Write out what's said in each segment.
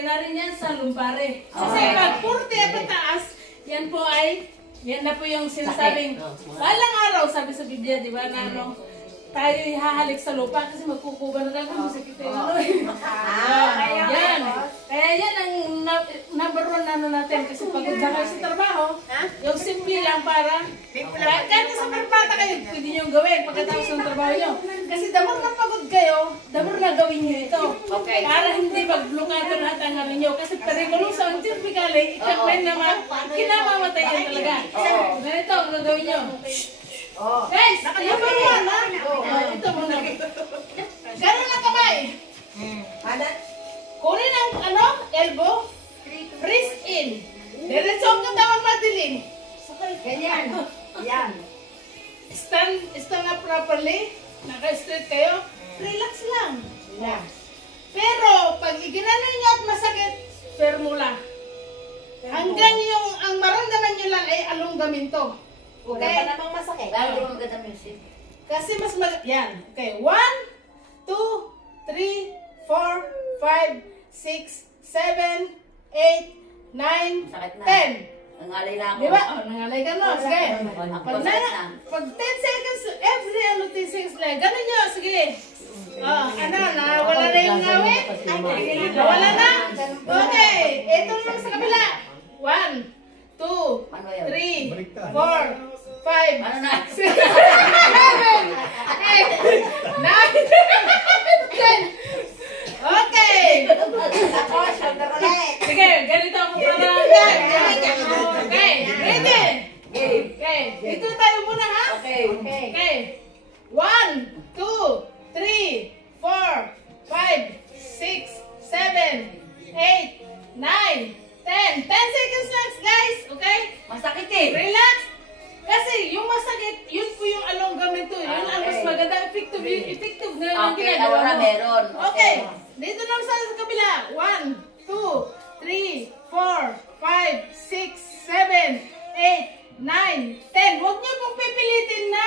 Lagay na rin yan sa lumpare. Kasi pag 40 pataas, yan po ay, yan na po yung sinasabing, balang araw, sabi sa Biblia, di ba, na ano, tayo hahalik sa lupa kasi magkukuba na lang masakit yung ano eh. Yan. Kaya yan ang number one na ano natin kasi pagod na kayo sa trabaho, yung simple lang para kahit sa bata kayo, pwede nyo gawin pagkatapos ng trabaho nyo. Kasi damar na pagod kayo, damar na gawin nyo ito. Para hindi mag-blokado lahat ang ano nyo. Kasi perikuloso, typically, ikakwen naman, kinamamatay yan talaga. Ganito ang gagawin nyo. Guys, number one ha? Ito muna. Gano'n ang kamay. Kunin ang ano, elbow. Press in. Diretso ang katawan madilim. Ganyan. Yan. Stand up properly. Naka-straight kayo. Relax lang. Relax. Pero, pag iginano nyo at masakit, permula. Hanggang yung, ang maramdaman nyo lang ay alonggamento. Wala pa namang masakit. Lalo yung maganda music. Kasi mas yan. Okay. 1, 2, 3, 4, 5, 6, 7, 8, 9, 10. Nangalay na ako. Diba? Oh, nangalay ka no. Sige. Pag 10 seconds, every 10 seconds lang. Ganun nyo. Sige. Oh, ano, nawala na yung ngawin? Nawala na? Okay. Ito naman sa kabila. 1, 2, 3, 4, 5, 6, 7, 8, 9, 10. 10 Okay. Sige, ganito ako para. Okay, ready? Okay, dito tayo muna ha? Okay. 1, 2, 3, 4, 5, 6, 7, 8, 9, 10. 10 seconds lang guys, okay? Masakit eh. Relax. Kasi yung masakit, yun po yung alonggamento. Yun ang mas maganda. Effective na yung ginagawa mo. Meron. Okay. Dito naman sa kabila. 1, 2, 3, 4, 5, 6, 7, 8, 9, 10. Huwag niyo pong pipilitin na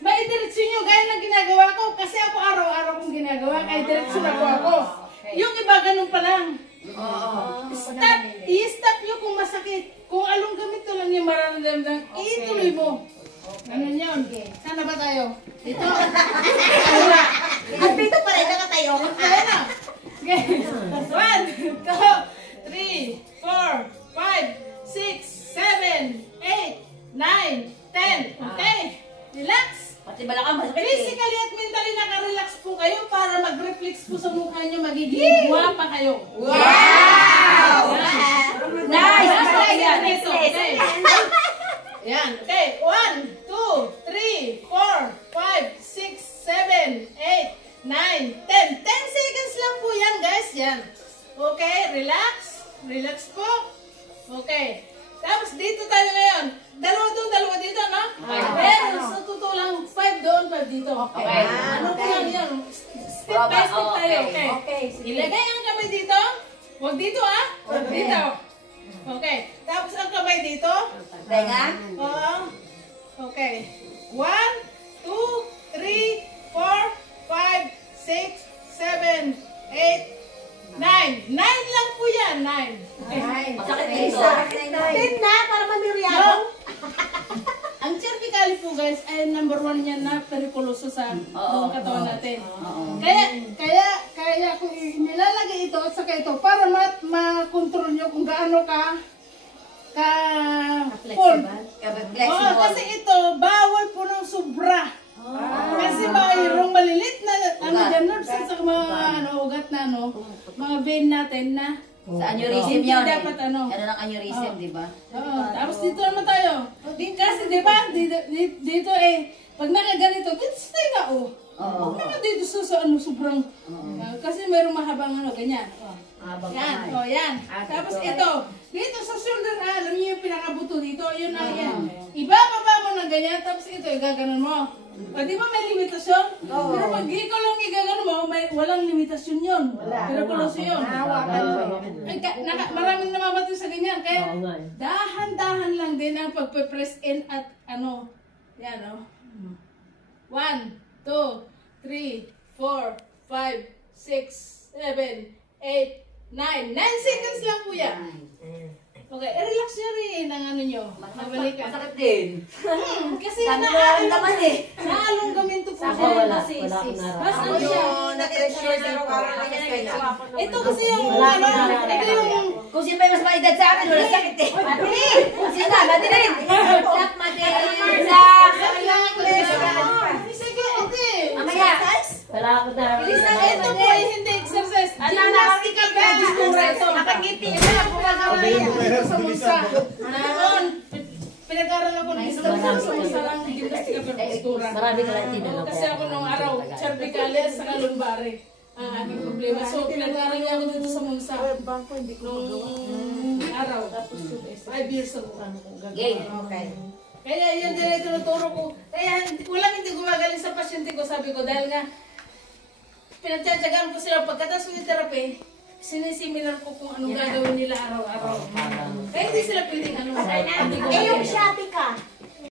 maidiretso nyo gaya ng ginagawa ko. Kasi ako araw-araw kong ginagawa. Ay diretso na po ako. Yung iba ganun pa lang. Stop. I-stop nyo kung masakit. Kung alonggamento lang yung mararamdaman, ituloy mo. Ganun yun. Sana ba tayo? Dito. At dito pa rin nakatayo. Kaya na. Okay. 1, 2, 3, 4, 5, 6, 7, 8, 9, 10. Okay. Relax. Pati balakang masakit eh. Physically at mentally naka-relax po kayo para mag-reflex po sa mukha nyo. Magiging guwapa kayo. Wow! Nice! Okay. Yan. Okay. 1, 2, 3, 4, 5, 6, 7, 8, 9, 10. 10 seconds lang po yan, guys. Yan. Okay. Relax. Relax po. Okay. Tapos dito tayo ngayon. Dalawa doon, dalawa dito, no? Pero sa totoo lang, 5 doon, 5 dito. Okay. Ano po lang yan? Step by step tayo. Okay. Ilagay ang kamay dito. Huwag dito, ah. Huwag dito. Okay. Tapos ang kamay dito. Tenga? Oo. Okay. 1, 2, 3, 4, 5, 6, 7, 8, 9. 9 lang po yan. 9. Okay. Masakit dito. 10 na, para maniriyago. Ang cervical po guys, ay number 1 yan na perikuloso sa buong katawan natin. Kaya kung nilalagay ito at saka ito, para ma-control nyo kung gaano ka full. Oo, kasi ito, bawal po ng sobra. Kasi mayroong malilit na nerves sa mga ugat na mga vein natin na sa aneurysm yun. Dapat Ano ng aneurysm, di ba? Oo. Tapos dito naman tayo. Kasi di ba, dito pag nakaganito, dito sa tayo huwag naman dito sa sobrang, kasi mayroong mahabang ganyan. Yan, yan. Tapos ito, dito sa shoulder, alam niyo yung pinakabuto dito, yun na yan. Ibababa mo na ganyan, tapos ito, igaganon mo. O, di ba may limitasyon? Pero pag ikaw lang igaganon mo, walang limitasyon yun. Pero kuloso yun. Maraming namamatay sa ganyan. Kaya dahan-dahan lang din ang pagpe-press in at yan 1, 2, 3, 4, 5, 6, 7, 8, 9, 9 seconds lang po yan. Okay, relax nyo rin ang ano nyo. Mabalikan. Masakit din. Kasi Tanong naman eh. naalunggamento po Ako siya. wala akong nararamdaman. Basta siya. na-pressure na parang Ito kasi yung Wala ano, akong nararamdaman. ito yung Kung sino may mas maedad sa akin, wala sakit eh. Kung sino na, Mati rin. Sak, Mati. Sak. sige, ito eh. Mamaya. Wala akong Ito nararamdaman. po ay hindi exercise. Gymnastic ang postura ito. Nakangiti. Ito sa bulsa. Noon, pinag-aral ako ng isang sa bulsa ng gymnastic ang postura. Marami ka lang tinanong. Kasi ako nung araw, cervicalis sa lumbare. Ang aking problema. So, pinag-aral niya ako dito sa Munsa. Nung araw. 5 years ago. Game. Kaya yan din ay tinuturo ko. Kaya walang hindi gumagaling sa pasyente ko, sabi ko. Dahil nga, pinagtsatsagaan ko sila. Pagkatapos ko yung therapy, sinisimilar ko kung anong gagawin nila araw-araw. Kaya hindi sila pwedeng ano. yung siyate ka.